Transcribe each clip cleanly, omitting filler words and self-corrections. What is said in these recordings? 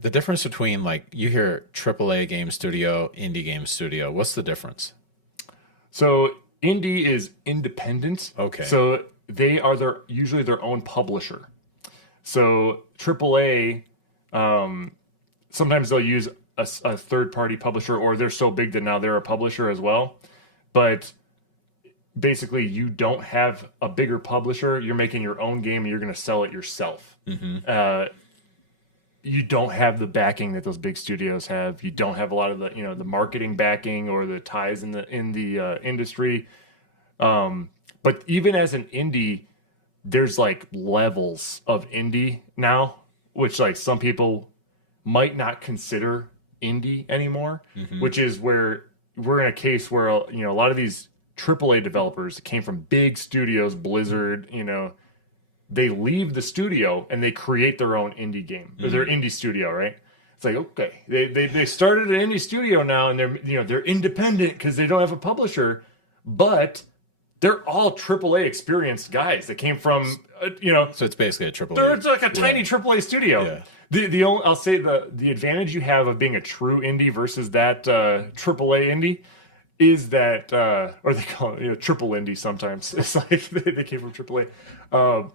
The difference between like you hear AAA game studio, indie game studio. What's the difference? So indie is independent. Okay. So they are usually their own publisher. So AAA, sometimes they'll use a third party publisher, or they're so big that now they're a publisher as well. But basically, you don't have a bigger publisher. You're making your own game and you're going to sell it yourself. You don't have the backing that those big studios have. You don't have a lot of the marketing backing or the ties in the industry. But even as an indie, there's like levels of indie now, which like some people might not consider indie anymore, which is where we're in a case where a lot of these AAA developers came from big studios, Blizzard, they leave the studio and they create their own indie game, or their indie studio, right? It's like, okay, they started an indie studio now, and they're independent because they don't have a publisher, but they're all AAA experienced guys that came from So it's basically a AAA. It's like a tiny AAA studio. Yeah. The only, I'll say the advantage you have of being a true indie versus that AAA indie is that, or they call it triple indie sometimes. It's like they came from AAA.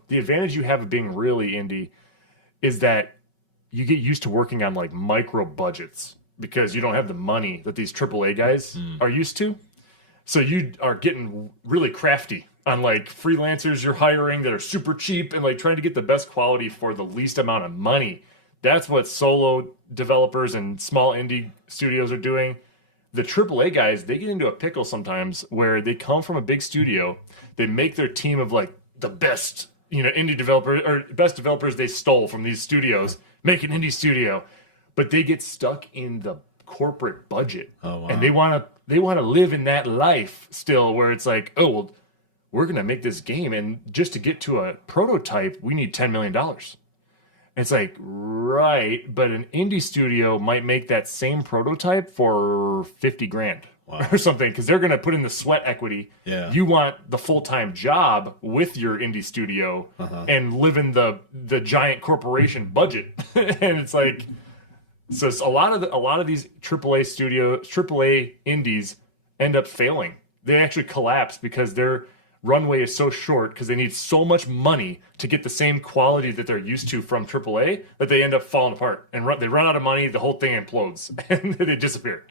The advantage you have of being really indie is that you get used to working on like micro budgets because you don't have the money that these AAA guys are used to. So you are getting really crafty on like freelancers you're hiring that are super cheap and like trying to get the best quality for the least amount of money. That's what solo developers and small indie studios are doing. The AAA guys, they get into a pickle sometimes where they come from a big studio. They make their team of like the best, indie developers or best developers they stole from these studios, make an indie studio, but they get stuck in the corporate budget. Oh, wow. And they want to live in that life still where it's like, oh, well, we're going to make this game. And just to get to a prototype, we need $10 million. It's like, right, but an indie studio might make that same prototype for 50 grand or something because they're going to put in the sweat equity. Yeah. You want the full-time job with your indie studio and live in the giant corporation budget. And it's like, so it's a lot of these AAA indies end up failing. They actually collapse because their runway is so short because they need so much money to get the same quality that they're used to from AAA that they end up falling apart and they run out of money. The whole thing implodes and they disappear.